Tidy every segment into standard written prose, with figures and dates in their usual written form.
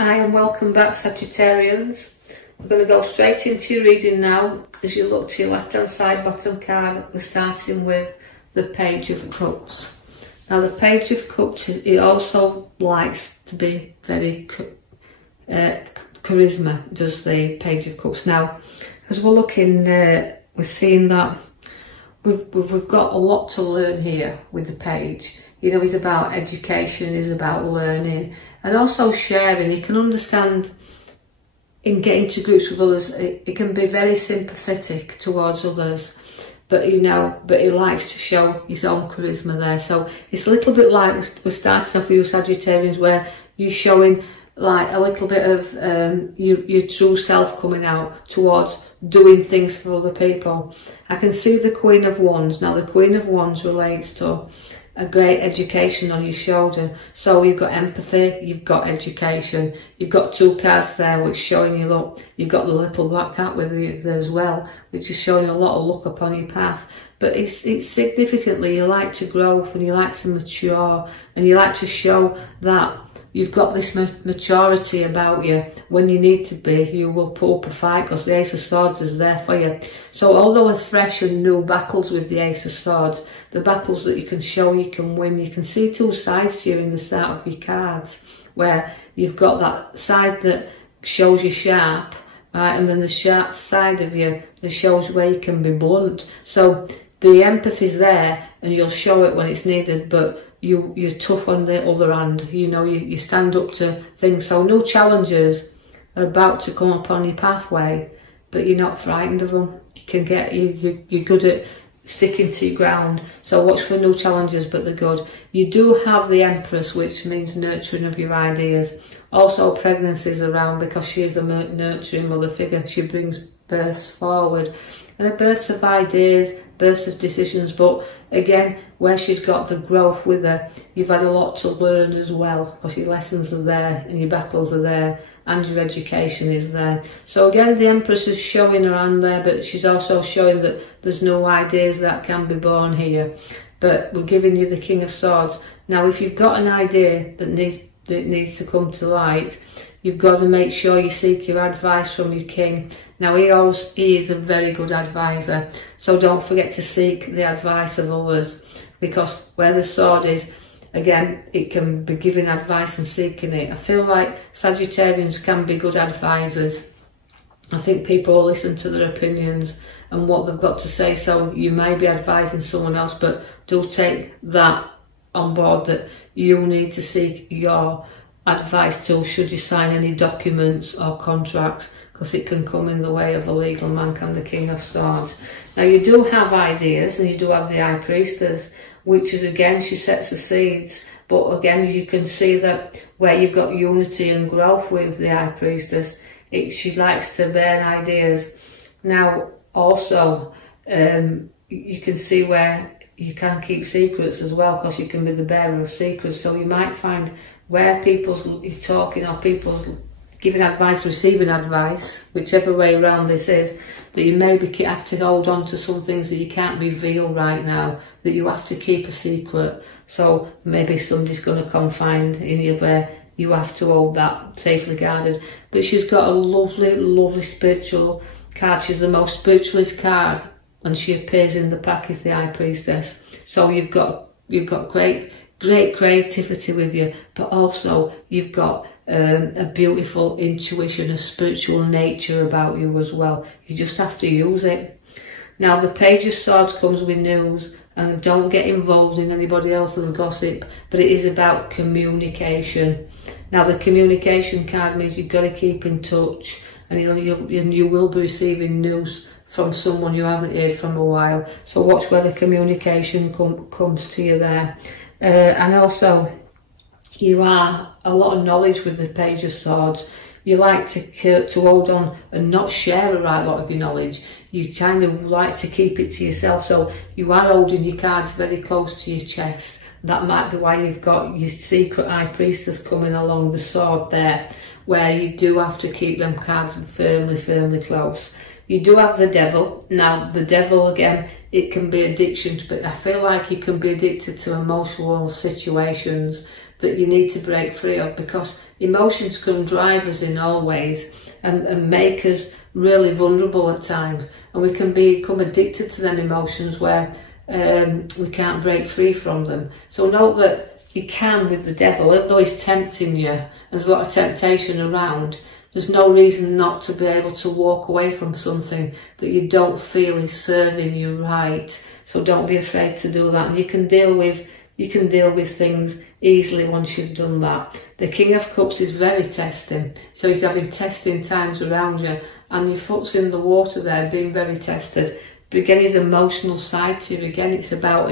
Hi and welcome back, Sagittarians. We're going to go straight into your reading now. As you look to your left hand side bottom card, we're starting with the Page of Cups. Now the Page of Cups, it also likes to be very charisma, does the Page of Cups. Now as we're looking, we're seeing that we've got a lot to learn here with the Page. You know, it's about education, it's about learning and also sharing. You can understand in getting to grips with others, it can be very sympathetic towards others, but you know, but he likes to show his own charisma there. So it's a little bit like we're starting off with you Sagittarians, where you're showing like a little bit of your true self coming out towards doing things for other people. I can see the Queen of Wands. Now the Queen of Wands relates to a great education on your shoulder. So you've got empathy, you've got education, you've got two cards there which showing you look, you've got the little black cat with you there as well, which is showing you a lot of luck upon your path. But it's significantly, you like to grow and you like to mature and you like to show that you've got this maturity about you. When you need to be, you will put up a fight because the Ace of Swords is there for you. So although a fresh and new battles with the Ace of Swords, the battles that you can show you can win, you can see two sides to you in the start of your cards, where you've got that side that shows you sharp, right, and then the sharp side of you that shows where you can be blunt. So the empathy's there and you'll show it when it's needed, but you're tough on the other hand. You know, you stand up to things. So new challenges are about to come upon your pathway, but you're not frightened of them. You can get, you're good at sticking to your ground. So watch for new challenges, but they're good. You do have the Empress, which means nurturing of your ideas. Also pregnancies around because she is a nurturing mother figure. She brings births forward and a burst of ideas, bursts of decisions, but again, where she's got the growth with her, you've had a lot to learn as well because your lessons are there and your battles are there and your education is there. So again, the Empress is showing her hand there, but she's also showing that there's no ideas that can be born here. But we're giving you the King of Swords. Now, if you've got an idea that needs to come to light, you've got to make sure you seek your advice from your king. Now he is a very good advisor, so don't forget to seek the advice of others, because where the sword is, again, it can be giving advice and seeking it. I feel like Sagittarians can be good advisors. I think people will listen to their opinions and what they've got to say, so you may be advising someone else, but do take that on board that you need to seek your advice to should you sign any documents or contracts, because it can come in the way of a legal man, can the King of Swords. Now you do have ideas and you do have the High Priestess, which is again, she sets the seeds, but again you can see that where you've got unity and growth with the High Priestess, she likes to bear ideas. Now also you can see where you can keep secrets as well, because you can be the bearer of secrets. So you might find where people's talking or people's giving advice, receiving advice, whichever way around this is, that you maybe have to hold on to some things that you can't reveal right now, that you have to keep a secret. So maybe somebody's going to confide in you where you have to hold that safely guarded. But she's got a lovely, lovely spiritual card. She's the most spiritualist card, and she appears in the pack as the High Priestess. So you've got great creativity with you, but also you've got a beautiful intuition, a spiritual nature about you as well. You just have to use it. Now the Page of Swords comes with news, and don't get involved in anybody else's gossip, but it is about communication. Now the communication card means you've got to keep in touch, and you will be receiving news from someone you haven't heard from a while. So watch where the communication comes to you there. And also, you are a lot of knowledge with the Page of Swords. You like to hold on and not share a right lot of your knowledge. You kind of like to keep it to yourself. So you are holding your cards very close to your chest. That might be why you've got your secret High Priestess coming along the sword there, where you do have to keep them cards firmly, firmly close. You do have the Devil. Now, the Devil, again, it can be addictions, but I feel like you can be addicted to emotional situations that you need to break free of, because emotions can drive us in all ways and make us really vulnerable at times, and we can become addicted to them emotions where we can't break free from them. So note that you can with the devil, although he's tempting you, there's a lot of temptation around, there's no reason not to be able to walk away from something that you don't feel is serving you right. So don't be afraid to do that, and you can deal with things easily once you've done that. The King of Cups is very testing, so you're having testing times around you, and your foot's in the water there, being very tested. But again, his emotional side to you, again, it's about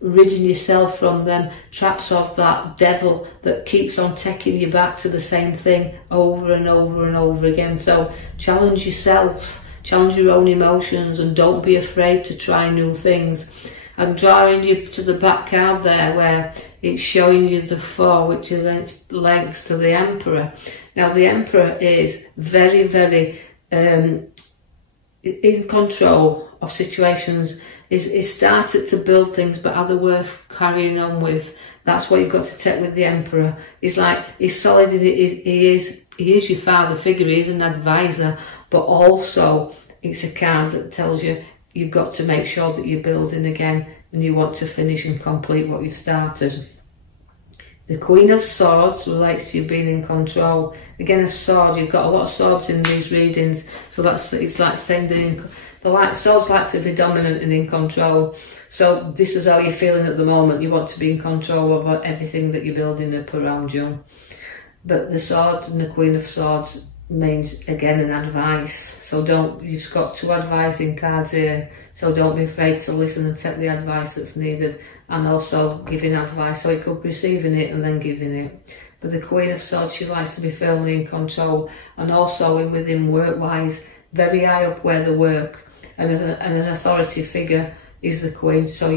ridding yourself from them traps of that devil that keeps on taking you back to the same thing over and over and over again. So challenge yourself, challenge your own emotions, and don't be afraid to try new things. I'm drawing you to the back card there where it's showing you the 4, which links to the Emperor. Now the Emperor is very, very in control of situations, is started to build things, but are they worth carrying on with? That's what you've got to take with the Emperor. He's solid, he is your father figure, he is an advisor, but also it's a card that tells you you've got to make sure that you're building again and you want to finish and complete what you've started. The Queen of Swords relates to you being in control. Again, a sword, you've got a lot of swords in these readings, so it's like saying swords like to be dominant and in control. So this is how you're feeling at the moment. You want to be in control of everything that you're building up around you. But the sword and the Queen of Swords means, again, an advice. So you've got 2 advising cards here, so don't be afraid to listen and take the advice that's needed, and also giving advice. So it could be receiving it and then giving it. But the Queen of Swords, she likes to be firmly in control, and also within work-wise, very high up where they work, and an authority figure is the Queen. So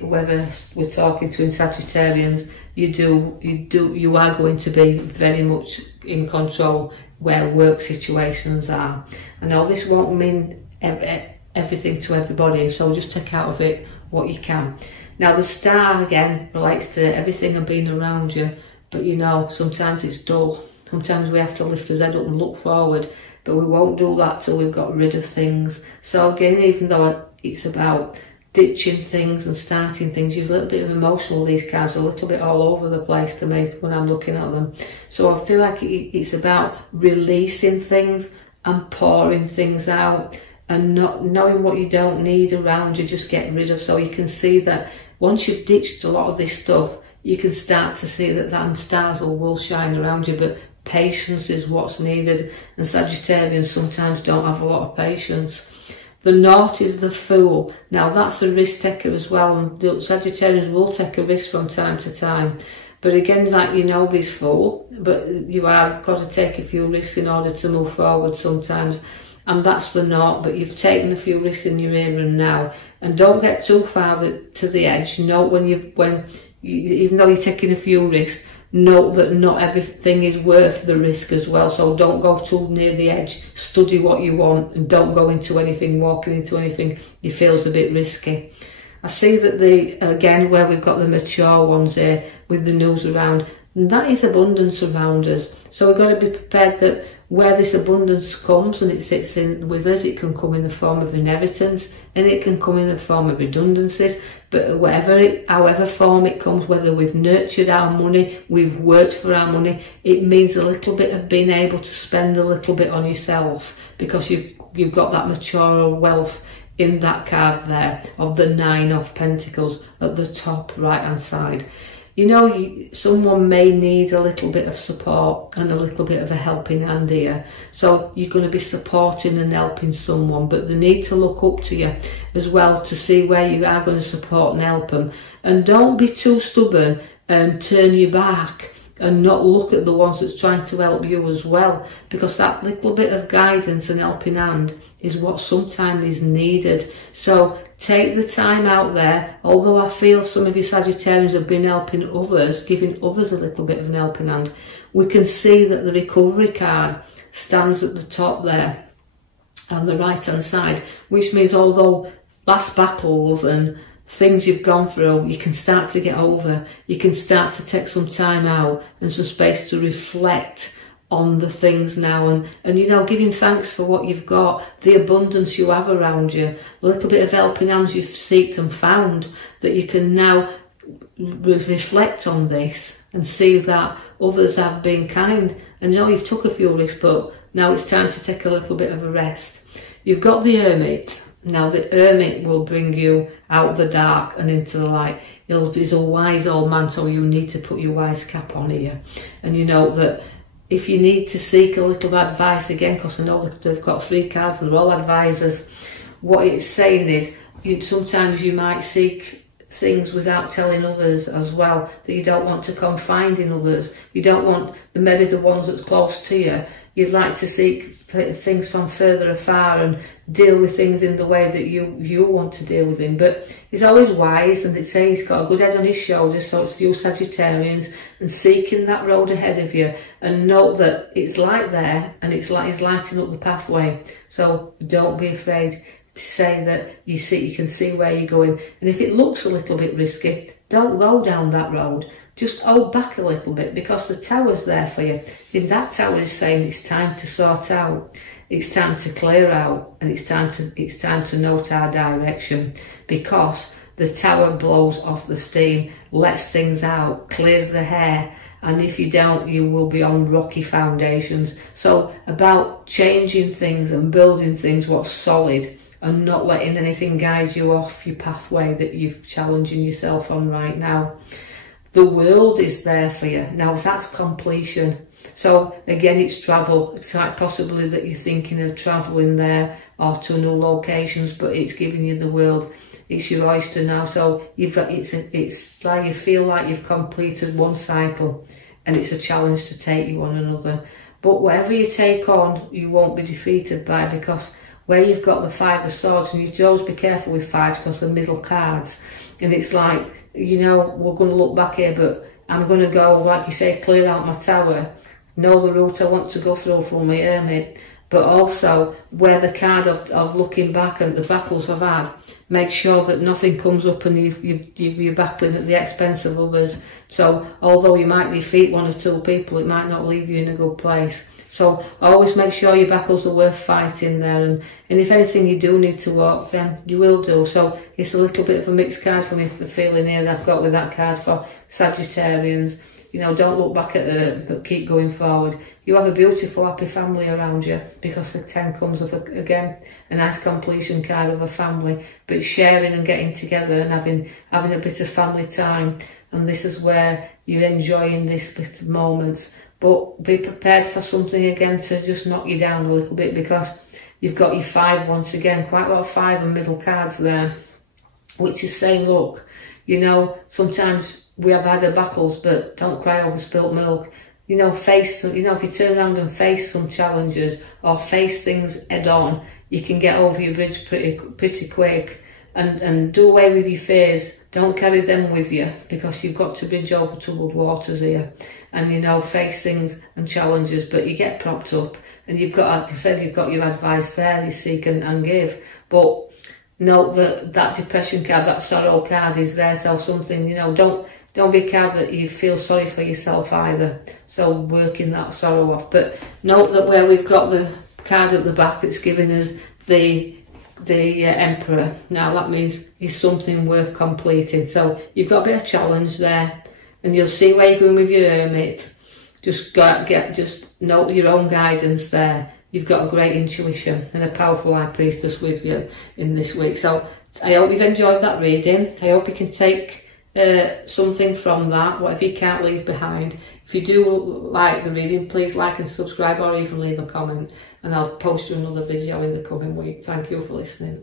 whether we're talking to in Sagittarians, you are going to be very much in control where work situations are. I know this won't mean everything to everybody, so just take out of it what you can. Now the Star again relates to everything and being around you, but you know, sometimes it's dull. Sometimes we have to lift our head up and look forward, but we won't do that till we've got rid of things. So again, even though it's about ditching things and starting things, you're a little bit emotional, these cards are a little bit all over the place to me when I'm looking at them. So I feel like it's about releasing things and pouring things out, and not knowing what you don't need around you, just get rid of. So you can see that once you've ditched a lot of this stuff, you can start to see that stars will shine around you, but patience is what's needed, and Sagittarians sometimes don't have a lot of patience. The North is the Fool. Now that's a risk taker as well, and the Sagittarians will take a risk from time to time. But again, like nobody's fool, but you have got to take a few risks in order to move forward sometimes. And that's the North, but you've taken a few risks in your here and now. And don't get too far to the edge. Note even though you're taking a few risks, note that not everything is worth the risk as well. So don't go too near the edge. Study what you want, and don't go into anything, walking into anything you feel is a bit risky. I see that again, where we've got the mature ones here with the news around, and that is abundance around us. So we've got to be prepared that where this abundance comes and it sits in with us, it can come in the form of inheritance, and it can come in the form of redundancies. But however form it comes, whether we've nurtured our money, we've worked for our money, it means a little bit of being able to spend a little bit on yourself, because you've got that mature wealth in that card there of the 9 of Pentacles at the top right hand side. You know, someone may need a little bit of support and a little bit of a helping hand here. So you're going to be supporting and helping someone, but they need to look up to you as well to see where you are going to support and help them. And don't be too stubborn and turn your back and not look at the ones that's trying to help you as well, because that little bit of guidance and helping hand is what sometimes is needed. So take the time out there. Although I feel some of you Sagittarians have been helping others, giving others a little bit of an helping hand, we can see that the recovery card stands at the top there on the right hand side, which means although last battles and things you've gone through, you can start to get over. You can start to take some time out and some space to reflect on the things now, and you know, giving thanks for what you've got, the abundance you have around you, a little bit of helping hands you've sought and found, that you can now reflect on this and see that others have been kind. And you know, you've took a few risks, but now it's time to take a little bit of a rest. You've got the Hermit. Now the Hermit will bring you out of the dark and into the light. He's a wise old man, so you need to put your wise cap on here. And you know that if you need to seek a little advice again, because I know that they've got 3 cards, they're all advisors, what it's saying is sometimes you might seek things without telling others as well, that you don't want to confide in others. You don't want maybe the ones that's close to you. You'd like to seek things from further afar and deal with things in the way that you want to deal with them. But he's always wise, and it's saying he's got a good head on his shoulders, so it's you Sagittarians, and seeking that road ahead of you, and note that it's light there, and it's like he's lighting up the pathway. So don't be afraid to say that you can see where you're going. And if it looks a little bit risky, don't go down that road. Just hold back a little bit, because the tower's there for you. And that tower is saying it's time to sort out, it's time to clear out, and it's time to note our direction, because the tower blows off the steam, lets things out, clears the hair, and if you don't, you will be on rocky foundations. So about changing things and building things what's solid, and not letting anything guide you off your pathway that you're challenging yourself on right now. The World is there for you. Now that's completion. So again, it's travel. It's like possibly that you're thinking of travelling there or to new locations, but it's giving you the World. It's your oyster now. So it's like you feel like you've completed one cycle, and it's a challenge to take you on another. But whatever you take on, you won't be defeated by, because where you've got the 5 of Swords, and you should always be careful with 5s because they're middle cards, and it's like, you know, we're going to look back here, but I'm going to go, like you say, clear out my tower, know the route I want to go through from my Hermit, but also wear the card of looking back at the battles I've had. Make sure that nothing comes up and you're battling at the expense of others. So although you might defeat 1 or 2 people, it might not leave you in a good place. So always make sure your battles are worth fighting there, and if anything you do need to walk, then you will do. So it's a little bit of a mixed card for me, the feeling here that I've got with that card for Sagittarians. You know, don't look back at it, but keep going forward. You have a beautiful, happy family around you, because the 10 comes of, again, a nice completion card of a family, but sharing and getting together and having a bit of family time. And this is where you're enjoying this bit of moments. But be prepared for something again to just knock you down a little bit, because you've got your 5 once again, quite a lot of 5 and middle cards there, which is saying, look, you know, sometimes we have had our battles, but don't cry over spilt milk. You know, face them. You know, if you turn around and face some challenges or face things head on, you can get over your bridge pretty quick, and do away with your fears. Don't carry them with you, because you've got to bridge over troubled waters here, and you know, face things and challenges, but you get propped up, and you've got, like I said, you've got your advice there, you seek and give. But note that that depression card, that sorrow card is there, so something, you know, don't be a card that you feel sorry for yourself either. So working that sorrow off. But note that where we've got the card at the back, it's giving us the Emperor. Now that means it's something worth completing. So you've got a bit of challenge there, and you'll see where you're going with your Hermit. Just note your own guidance there. You've got a great intuition and a powerful High Priestess with you in this week. So I hope you've enjoyed that reading. I hope you can take something from that, whatever you can't leave behind. If you do like the reading, please like and subscribe, or even leave a comment, and I'll post you another video in the coming week. Thank you for listening.